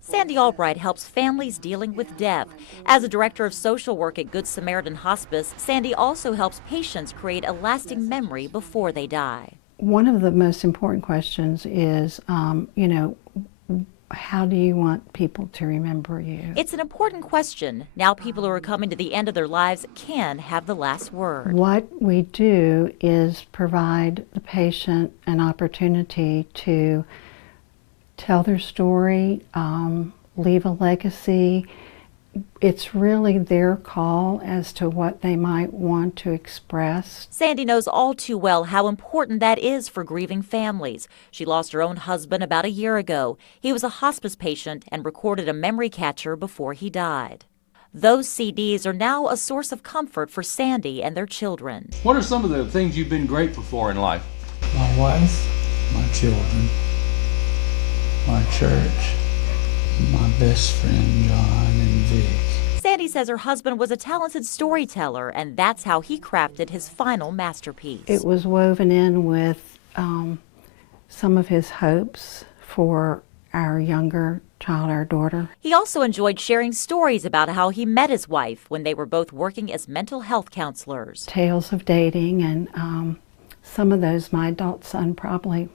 Sandy Albright helps families dealing with death. As a director of social work at Good Samaritan Hospice, Sandy also helps patients create a lasting memory before they die. One of the most important questions is, how do you want people to remember you? It's an important question. Now people who are coming to the end of their lives can have the last word. What we do is provide the patient an opportunity to tell their story, leave a legacy. It's really their call as to what they might want to express. Sandy knows all too well how important that is for grieving families. She lost her own husband about a year ago. He was a hospice patient and recorded a memory catcher before he died. Those CDs are now a source of comfort for Sandy and their children. What are some of the things you've been grateful for in life? My wife, my children, my church, my best friend John and Vic. Sandy says her husband was a talented storyteller, and that's how he crafted his final masterpiece. It was woven in with some of his hopes for our younger child, our daughter. He also enjoyed sharing stories about how he met his wife when they were both working as mental health counselors. Tales of dating, and some of those my adult son probably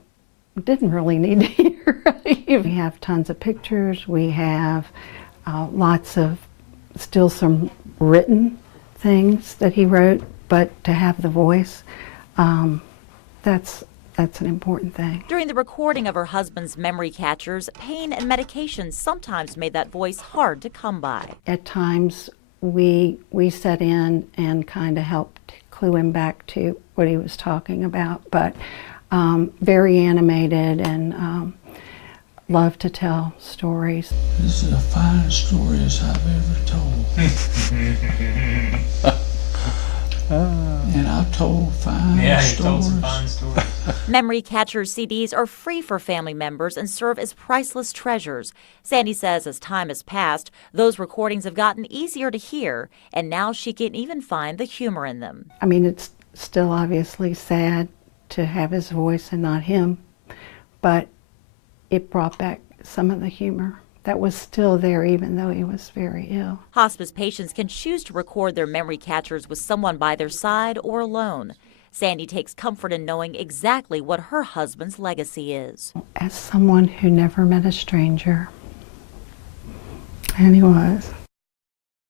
didn't really need to hear. We have tons of pictures. We have lots of, still some written things that he wrote, but to have the voice, that's an important thing. During the recording of her husband's memory catchers, pain and medications sometimes made that voice hard to come by. At times, we sat in and kind of helped clue him back to what he was talking about, but very animated and loved to tell stories. This is the finest stories I've ever told. And I've told fine stories. Some fine stories. Memory Catcher CDs are free for family members and serve as priceless treasures. Sandy says as time has passed, those recordings have gotten easier to hear, and now she can even find the humor in them. I mean, it's still obviously sad to have his voice and not him, but it brought back some of the humor that was still there even though he was very ill. Hospice patients can choose to record their memory catchers with someone by their side or alone. Sandy takes comfort in knowing exactly what her husband's legacy is. As someone who never met a stranger, and he was,